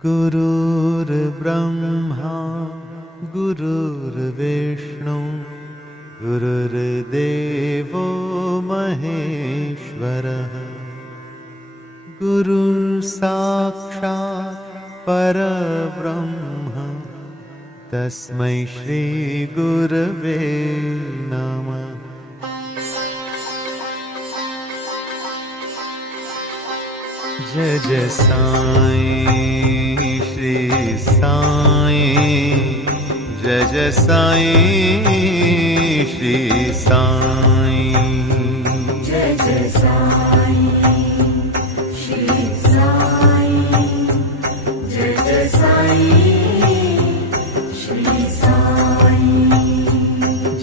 गुरुर्ब्रह्मा गुरुर्विष्णु गुरुर्देवो महेश्वरः गुरुर्साक्षात् परब्रह्म तस्मै श्री गुरवे नमः। जय जय साईं श्री साईं, जय जय साईं श्री साईं, जय जय साईं श्री साईं, जय जय साईं श्री साईं,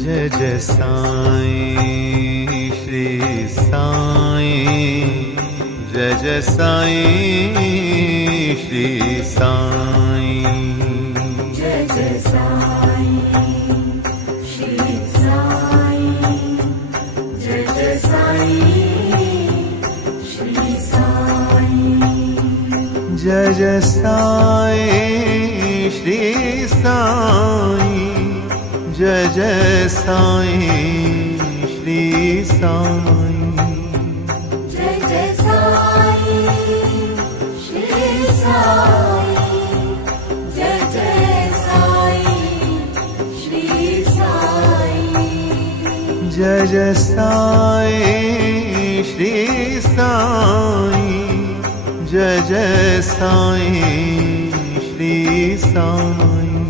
जय जय साईं श्री साईं, जय जय साईं श्री साईं, जय जय साईं श्री साईं, जय जय साईं श्री साईं, जय जय साईं श्री साईं, जय जय साईं श्री साईं, जय जय साईं श्री साईं, जय जय साईं श्री साईं, जय जय साईं श्री साईं, जय जय साईं श्री साईं,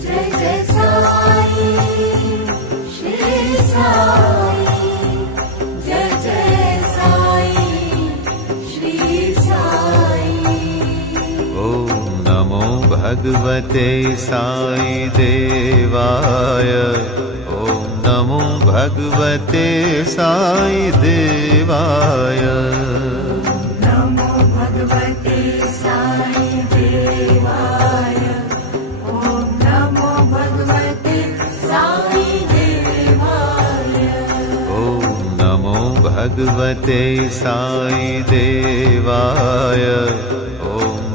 जय जय साईं श्री साईं, जय जय साईं श्री साईं। ॐ नमो भगवते साई देवाय, ॐ नमो भगवते साई देवाय, नमो भगवते साई देवाय, ओम नमो भगवते साई देवाय, ॐ नमो भगवते साई देवाय, ॐ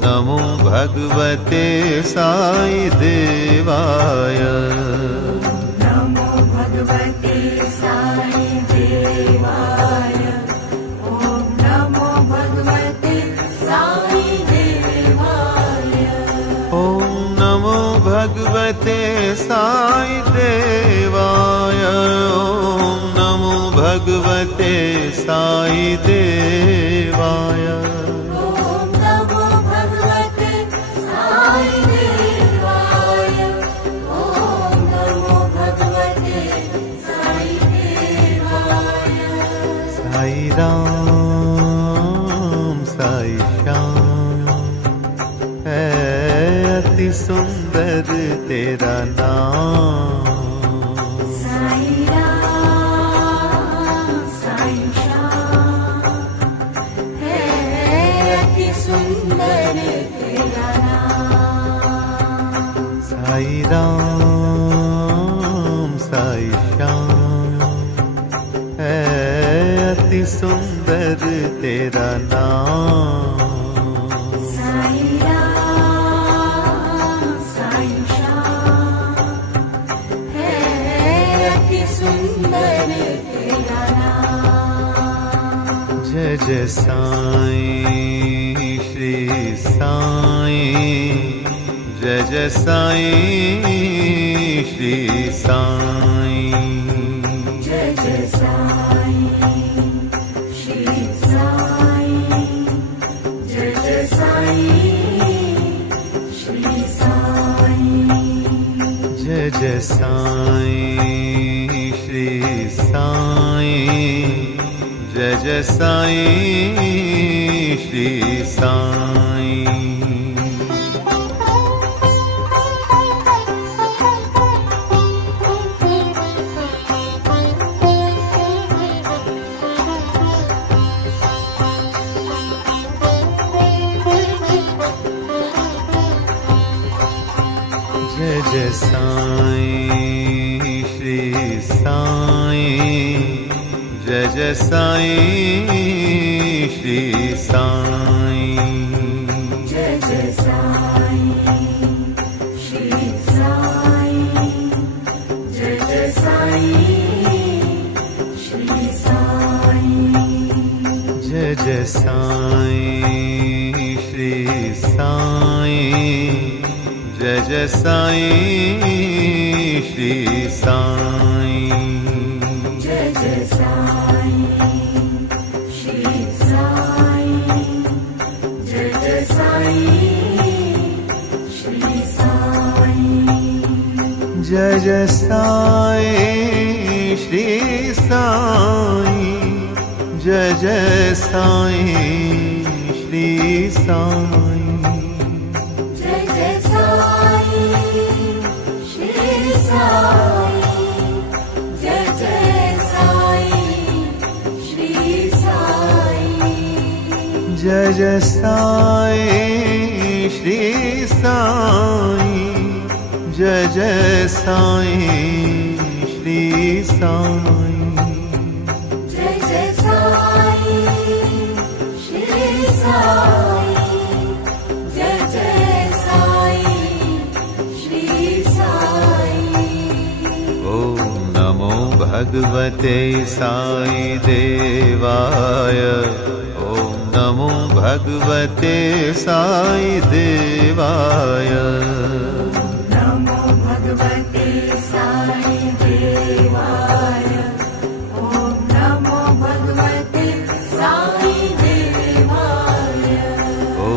नमो भगवते साई देवाय, नमो भगवते साई देवाय, ओम नमो भगवते साई देवाय, ॐ नमो भगवते साई देवाय, ॐ नमो भगवते साई देवाय, ओम नमो भगवते साई देवाय, ओम नमो भगवते साई देवाय। साई राम साई श्याम है अति सुंदर तेरा नाम, साई राम साई श्याम है अति सुंदर तेरा नाम, साई राम साई श्याम है अति सुंदर तेरा नाम, साई राम साई श्याम है अति सुंदर तेरा नाम। जय जय साईं श्री साईं, जय जय साईं श्री साईं, जय जय साईं श्री साईं, जय जय साईं श्री साईं, जय जय साईं श्री साईं, जय जय साईं श्री साईं, जय जय साईं श्री साईं, जय जय साईं श्री साईं, जय जय जय जय साईं श्री साईं जय जय साईं श्री साईं जय जय साईं श्री साईं जय जय साईं श्री साईं जय जय साईं श्री साईं जय जय साईं श्री साईं जय जय साईं श्री साईं जय जय साईं श्री साईं जय जय साईं श्री साईं जय जय साईं श्री साईं जय जय साईं श्री साईं जय जय साईं श्री साईं ॐ नमो भगवते साई देवाय ॐ नमो भगवते साई देवाय नमो भगवते साई देवाय ॐ नमो भगवते साई देवाय ॐ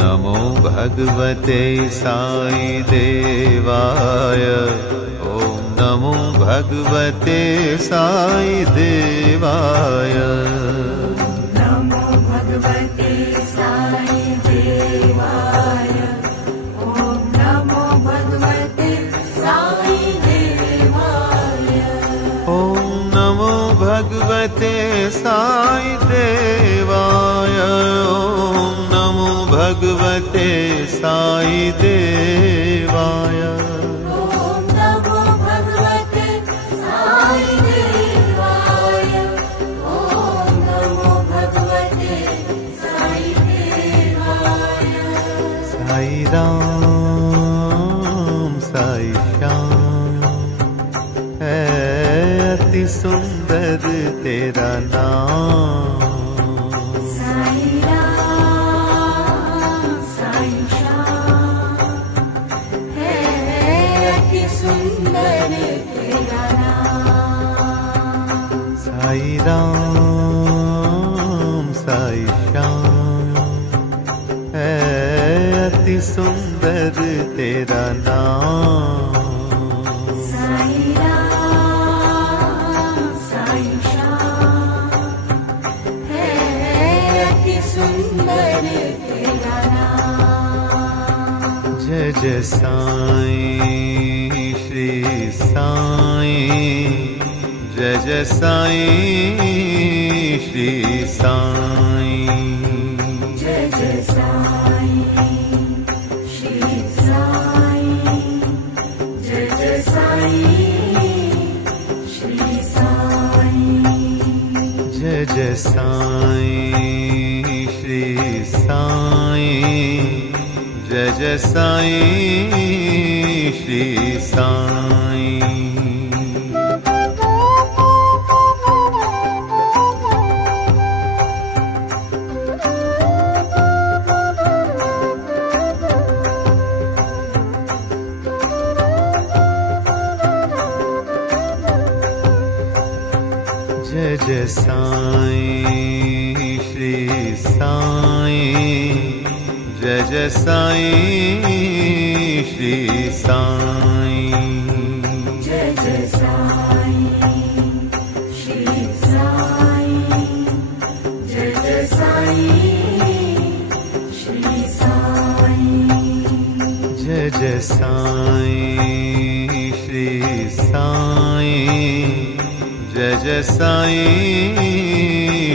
नमो भगवते साई देवाय ॐ नमो भगवते साई देवाय नमो भगवते साई देवाय ॐ नमो भगवते साई देवाय ॐ नमो भगवते साई देवाय ॐ नमो भगवते साई देवाय ॐ नमो भगवते साई देवाय ॐ नमो भगवते साई देवाय साई राम साई श्याम है अति सुंदर तेरा नाम साई राम साई श्याम है अति सुंदर तेरा नाम साई राम साई श्याम है अति सुंदर तेरा नाम साई राम साई श्याम है अति सुंदर तेरा नाम जय जय साईं श्री साईं जय जय साईं श्री साईं जय जय साईं श्री साईं जय जय साईं श्री साईं जय जय साईं श्री साईं जय जय साईं श्री साईं जय जय साईं श्री साईं जय जय साईं श्री साईं जय जय साईं श्री साईं जय जय साईं श्री साईं जय जय साईं श्री साईं जय जय साईं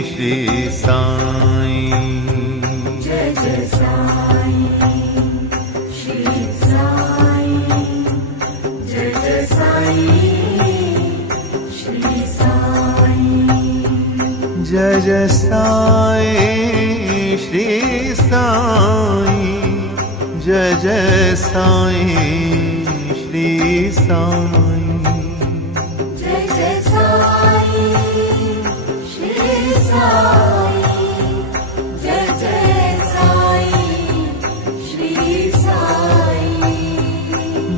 श्री साईं जय जय साईं श्री साईं जय जय साईं श्री साईं जय जय साईं श्री साईं जय जय साईं श्री साईं जय जय साईं श्री साईं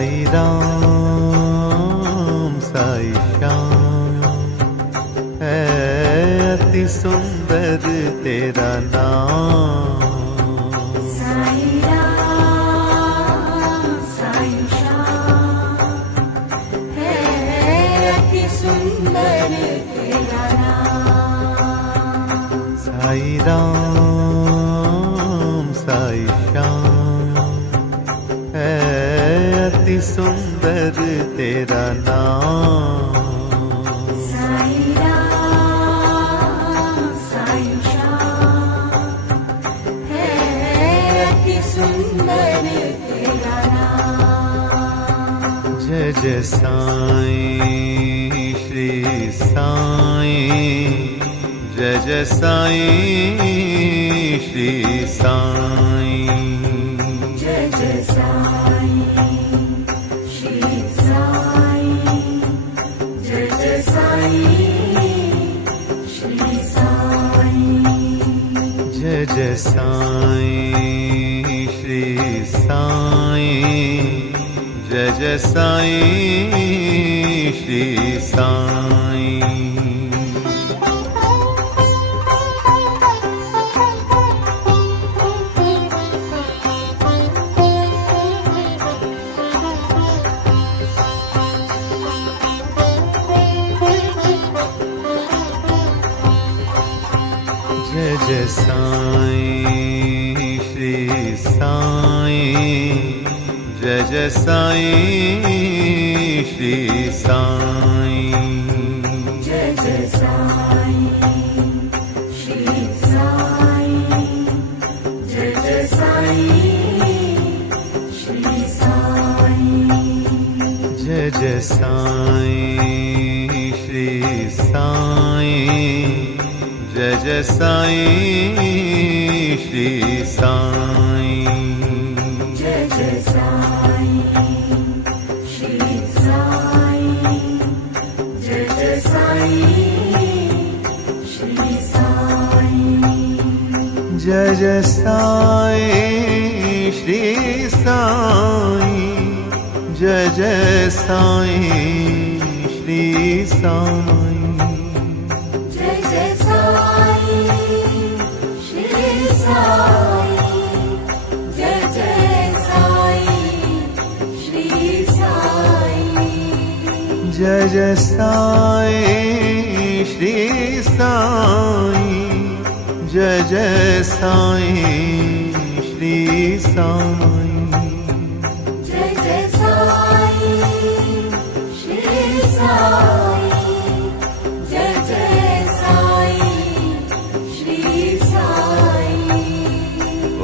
साई राम साई श्याम है अति सुंदर तेरा नाम। साई राम साई श्याम है अति सुंदर तेरा नाम। साई राम साई श्याम है अति सुंदर तेरा नाम। साई राम साई श्याम है अति सुंदर तेरा नाम। जय जय साईं श्री साईं, जय जय साईं श्री साईं। जय जय साईं श्री साईं, जय जय साईं श्री साईं। जय जय साईं श्री साईं, जय जय साईं श्री साईं। जय जय साईं श्री साईं, जय जय साईं श्री साईं। जय जय साईं श्री साईं, जय जय साईं श्री साईं। जय जय साईं श्री साईं, जय जय साईं श्री साईं। जय जय साईं श्री साईं, जय जय साईं श्री साईं। जय जय साईं श्री साईं, जय जय साईं श्री साईं। जय जय साईं श्री साईं, जय जय साईं श्री साईं। जय जय साईं श्री साईं, जय जय साईं श्री साईं। जय जय साईं श्री साईं, जय जय साईं श्री साईं। ॐ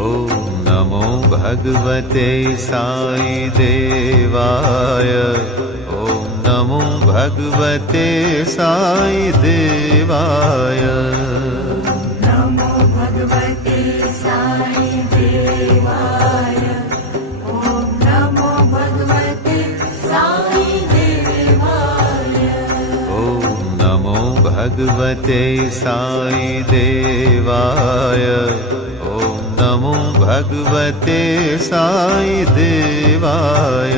नमो भगवते साई देवाय, ॐ नमो भगवते साई देवाय। नमो भगवते साई देवाय, ॐ नमो भगवते साई देवाय। ॐ नमो भगवते साई देवाय, ॐ नमो भगवते साई देवाय।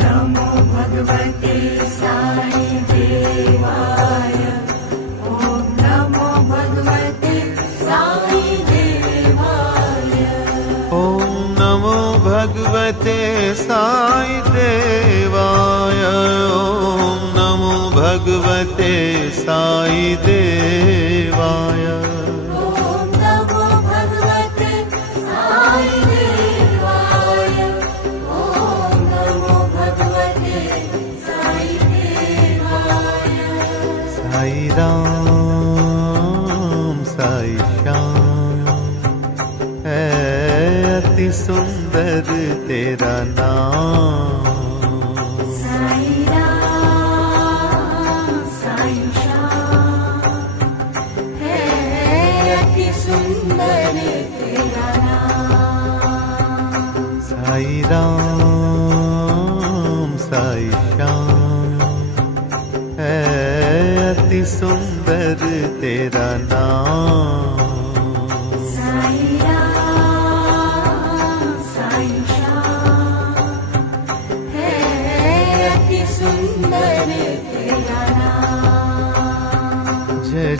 नमो भगवते साई देवाय, ॐ नमो भगवते साई देवाय। ॐ नमो भगवते साई देवाय, ॐ नमो भगवते साई देवाय। ॐ नमो भगवते साई देवाय, ॐ नमो भगवते साई देवाय। साई राम साई श्याम है अति सुंदर तेरा नाम। साई राम साई श्याम है अति सुंदर तेरा नाम। साई राम साई श्याम है अति सुंदर तेरा नाम। साई राम साई श्याम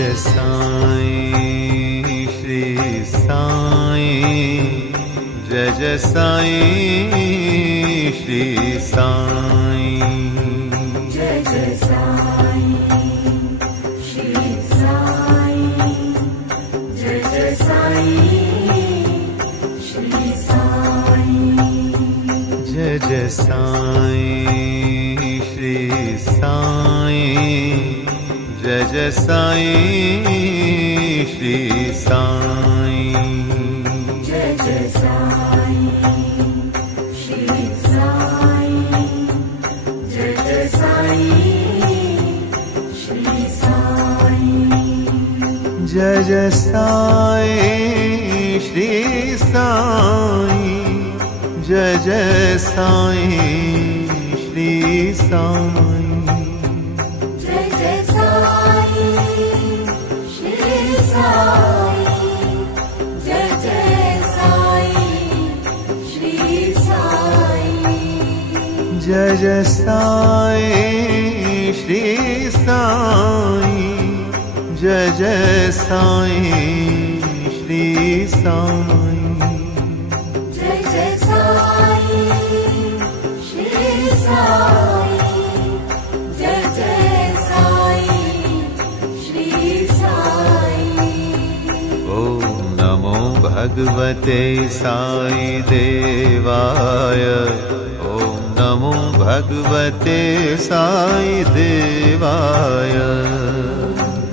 जय साईं श्री साईं जय जय साईं श्री साईं जय जय साईं श्री साईं जय जय साईं श्री साईं जय जय साईं श्री साईं जय जय साईं श्री साईं जय जय साईं श्री साईं जय जय साईं श्री साईं जय जय साईं श्री साईं जय जय साईं श्री साईं जय जय साईं श्री साईं जय जय साईं श्री साईं जय जय साईं श्री साईं जय जय साईं श्री साईं जय जय साईं श्री साईं जय जय साईं श्री साईं ॐ नमो भगवते साई देवाय ॐ नमो भगवते साई देवाय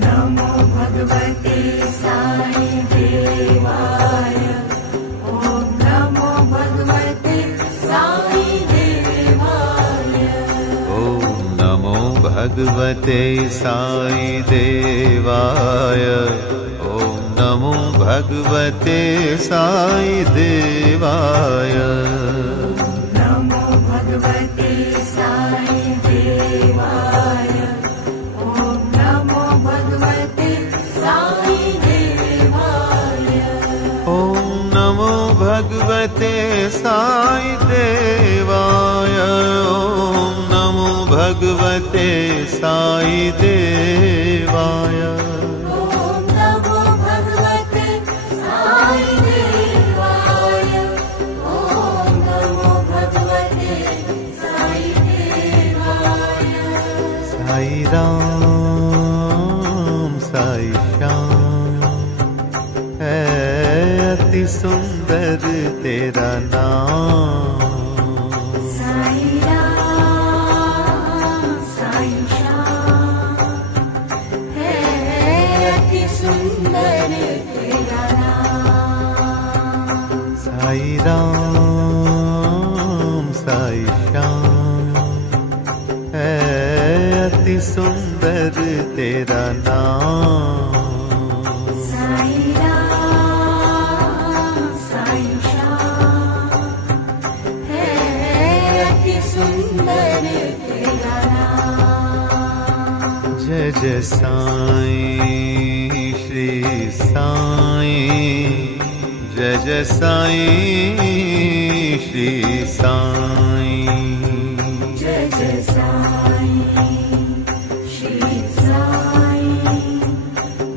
नमो भगवते साई देवाय ॐ नमो भगवते साई देवाय ॐ नमो भगवते साई देवाय ॐ नमो भगवते साई देवाय नमो भगवते साई देवाय ॐ नमो भगवते साई देवाय ॐ नमो भगवते साई देवाय ॐ नमो भगवते साई देवाय ॐ नमो भगवते साई देवाय ॐ नमो भगवते साई देवाय साई राम साई श्याम है अति सुंदर तेरा नाम साई राम साई श्याम है अति सुंदर तेरा नाम साई राम साई श्याम है अति सुंदर तेरा नाम साई राम साई श्याम है अति सुंदर तेरा नाम जय जय साईं श्री साईं जय जय साईं श्री साईं जय जय साईं श्री साईं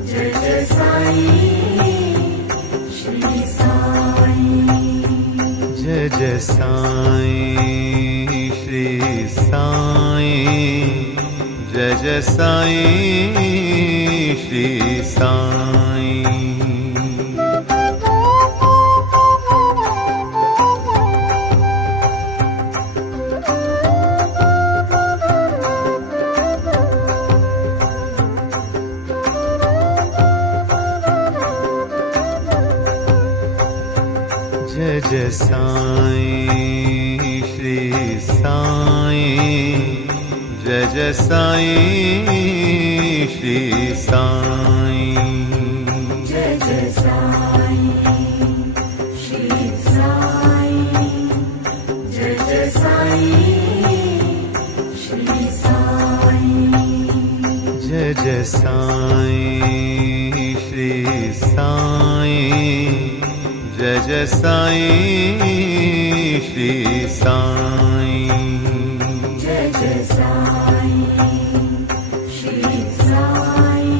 जय जय साईं श्री साईं जय जय साईं श्री साईं जय जय साईं श्री साईं जय जय साईं श्री साईं जय जय साईं श्री साईं जय जय साईं श्री साईं जय जय साईं श्री साईं जय जय साईं श्री साईं जय जय साईं श्री साईं जय जय साईं श्री साईं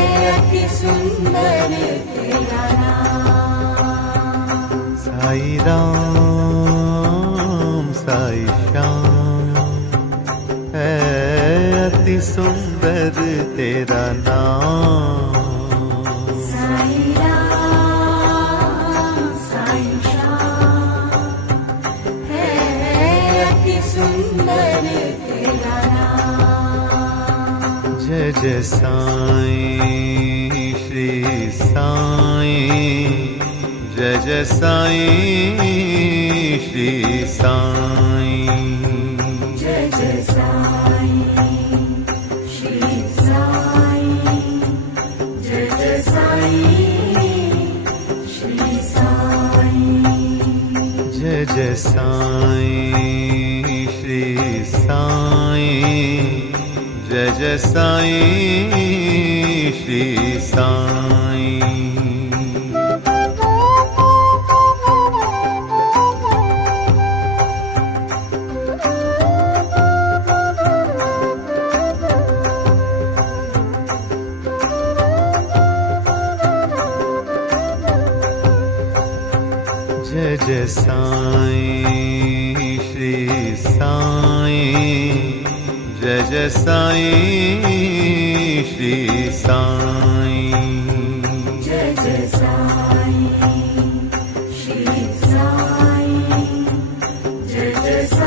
सुंदर तेरा नाम। साई राम साई श्याम है अति सुंदर तेरा नाम। साई राम साई श्याम है अति सुंदर तेरा नाम। जय जय साईं श्री साईं, जय जय साईं श्री साईं। जय जय साईं श्री साईं, जय जय साईं श्री साईं। जय जय साईं श्री साईं, जय जय साईं श्री साईं। जय जय साईं श्री साईं, जय जय साईं श्री साईं। जय जय साईं श्री साईं,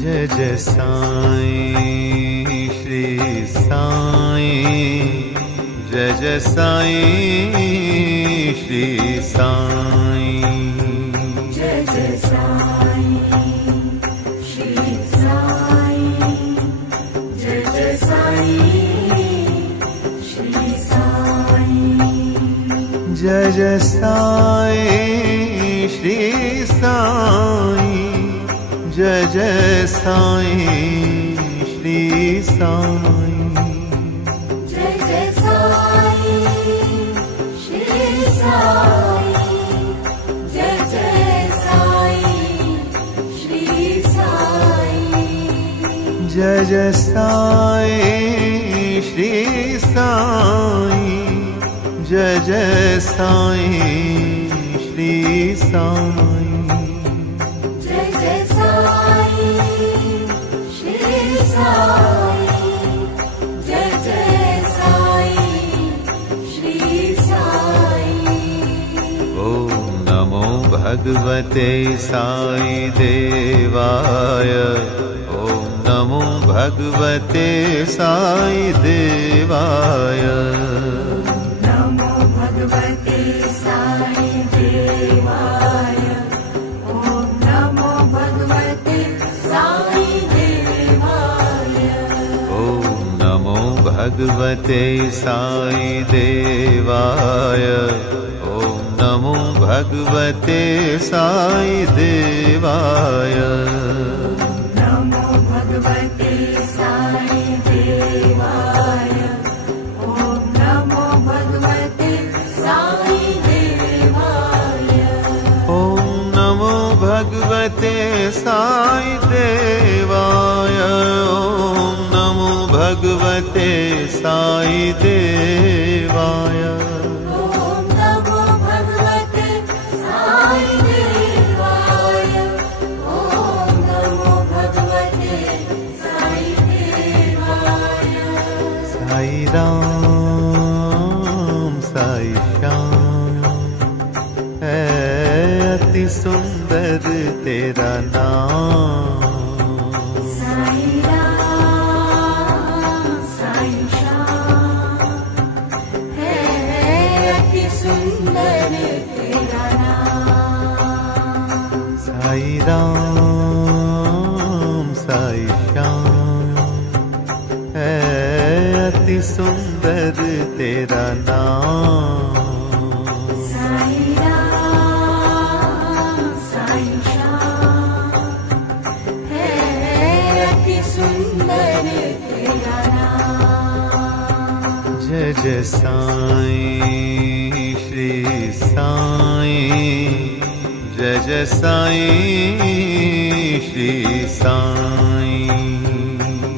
जय जय साईं श्री साईं। जय जय साईं श्री साईं, जय जय साईं श्री साईं। जय जय साईं श्री साईं, जय जय साईं श्री साईं। जय जय साईं श्री साईं, जय जय साईं श्री साईं। जय जय साईं श्री साईं, जय जय साईं श्री साईं। जय जय साईं श्री साईं, जय जय साईं श्री साईं। जय जय साईं श्री साईं, जय जय साईं श्री साईं। ओम नमो भगवते साई देवाय, ओम नमो भगवते साई देवाय। नमो भगवते साई देवाय, ओम नमो भगवते साई देवाय। ओम नमो भगवते साई देवाय, ओम नमो भगवते साई देवाय। नमो भगवते साई देवाय, ओम नमो भगवते साई देवाय। ओम नमो भगवते साई देवाय, ओम नमो भगवते साई देवाय। ओम नमो भगवते साई देवाय, ओम नमो भगवते साई देवाय। साई राम साई श्याम है अति सुंदर तेरा नाम। साई राम साई श्याम है अति सुंदर तेरा नाम। साई राम साई श्याम है अति सुंदर तेरा नाम। साई राम साई श्याम है अति सुंदर तेरा नाम। जय जय साईं श्री साईं, जय जय साईं श्री साईं।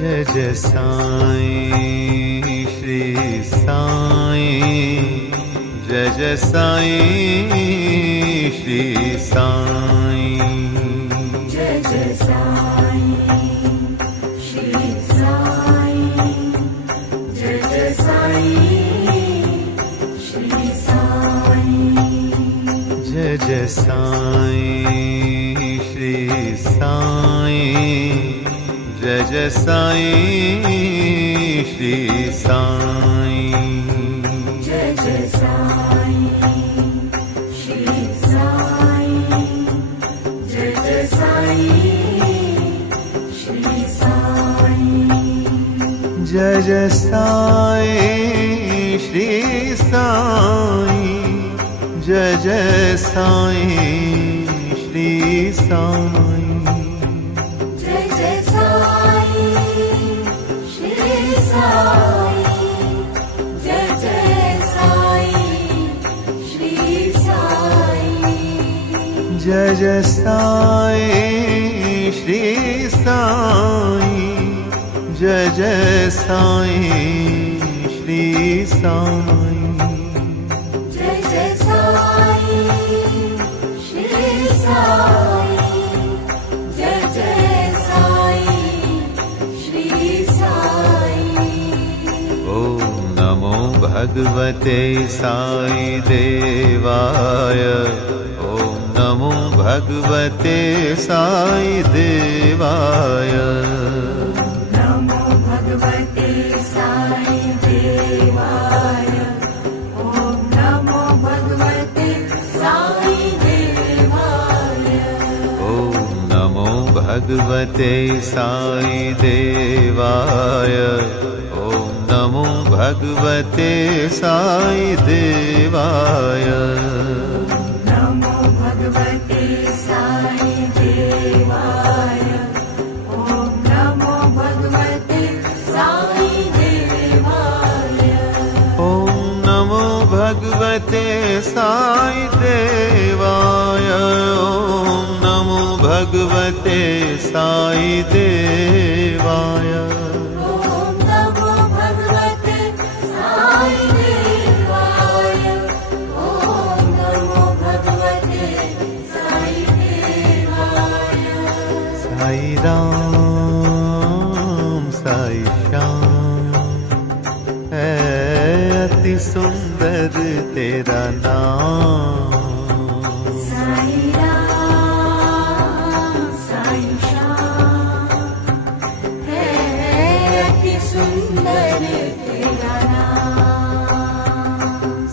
जय जय साईं श्री साईं जय जय साईं श्री साईं जय जय साईं श्री साईं जय जय साईं श्री साईं जय जय साईं श्री साईं जय जय साईं श्री साईं जय जय साईं श्री साईं जय जय साईं श्री साईं जय जय साईं श्री साईं जय जय साईं श्री साईं जय जय साईं श्री साईं जय जय साईं श्री साईं जय जय साईं श्री साईं जय जय साईं श्री साईं जय जय साईं श्री साईं जय जय साईं श्री साईं ॐ नमो भगवते साई देवाय ॐ नमो भगवते साई देवाय नमो भगवते साई देवाय ॐ नमो भगवते साई देवाय ॐ नमो भगवते साई देवाय ॐ नमो भगवते साई देवाय नमो भगवते साई देवाय ॐ नमो भगवते साई देवाय ॐ नमो भगवते साई देवाय ॐ नमो भगवते साई देवाय ॐ नमो भगवते साई देवाय ॐ नमो भगवते साई देवाय साई राम साई श्याम है अति सुंदर तेरा नाम साई राम साई श्याम है अति सुंदर तेरा नाम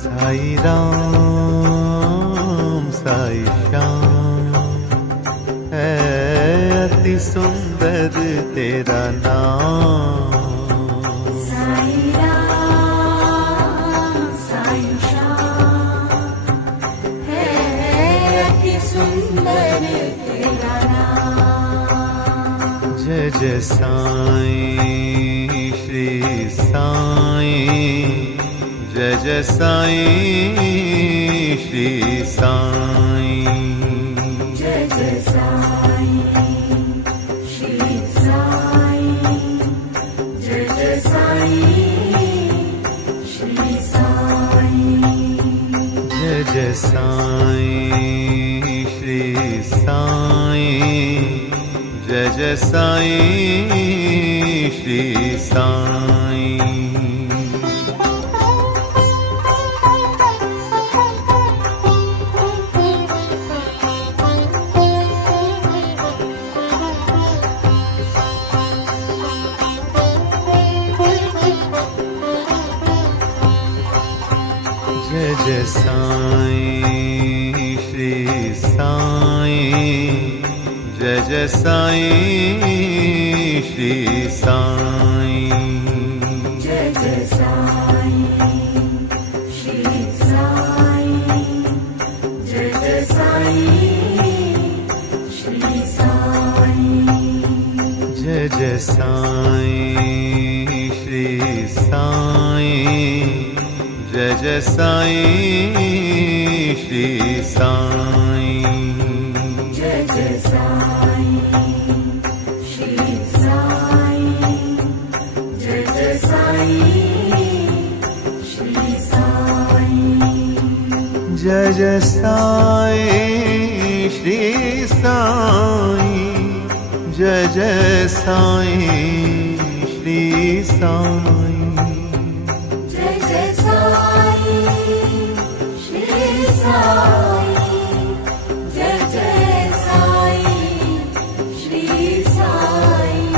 साई राम साई श्याम है अति सुंदर तेरा नाम साई राम साई श्याम है अति सुंदर तेरा नाम जय जय साईं श्री साईं जय जय साईं श्री साईं जय जय साईं श्री साईं जय जय साईं श्री साईं जय जय साईं श्री साईं जय जय साईं श्री साईं जय जय साईं श्री साईं जय जय साईं श्री साईं जय जय साईं श्री साईं जय जय साईं श्री साईं जय जय साईं श्री साईं जय जय साईं श्री साईं जय जय साईं श्री साईं जय जय साईं श्री साईं जय जय साईं श्री साईं जय जय साईं श्री साईं जय जय साईं श्री साईं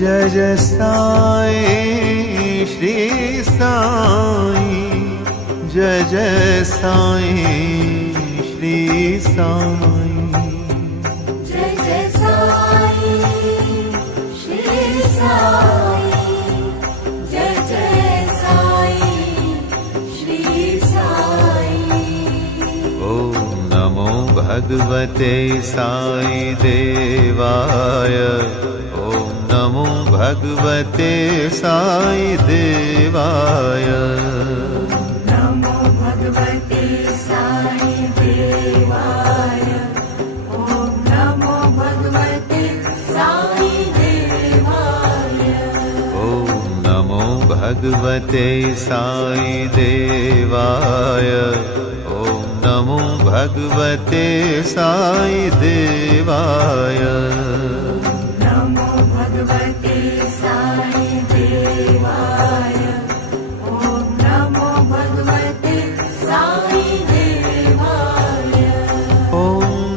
जय जय साईं श्री साईं जय जय साईं श्री साईं जय जय साईं श्री साईं जय जय साईं श्री साईं ॐ नमो भगवते साई देवाय ॐ नमो भगवते साई देवाय नमो भगवते साई देवाय ॐ नमो भगवते साई देवाय ॐ नमो भगवते साई देवाय ॐ नमो भगवते साई देवाय नमो भगवते साई देवाय ॐ नमो भगवते साई देवाय ॐ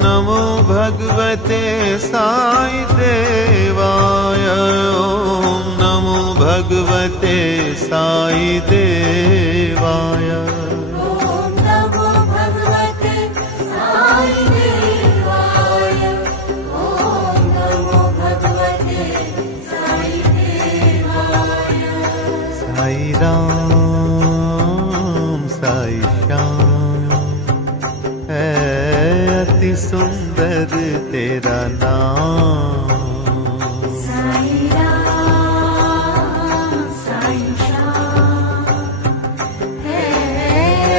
नमो भगवते साई देवाय ॐ नमो भगवते साई देवाय ॐ नमो भगवते साई देवाय ॐ नमो भगवते साई देवाय साई राम साई श्याम है अति सुंदर तेरा नाम साई राम साई श्याम है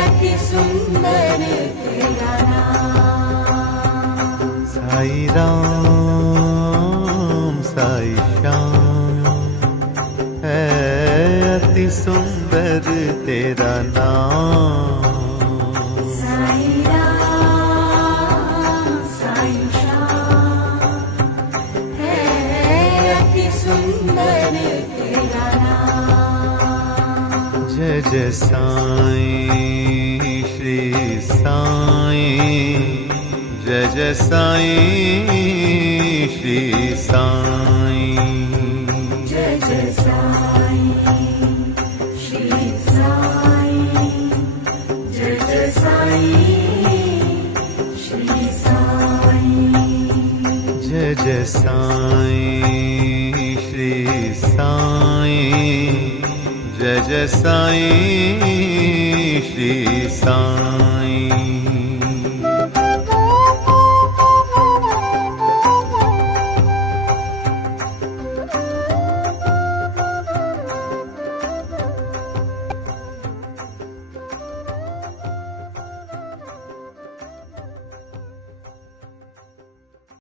अति सुंदर तेरा नाम साई राम साई श्याम है अति सुंदर तेरा नाम साई राम साई श्याम है अति सुंदर तेरा नाम जय जय साईं श्री साईं जय जय साईं श्री साईं जय जय साईं श्री साईं जय जय साईं श्री साईं जय जय साईं श्री साईं जय जय साईं श्री साईं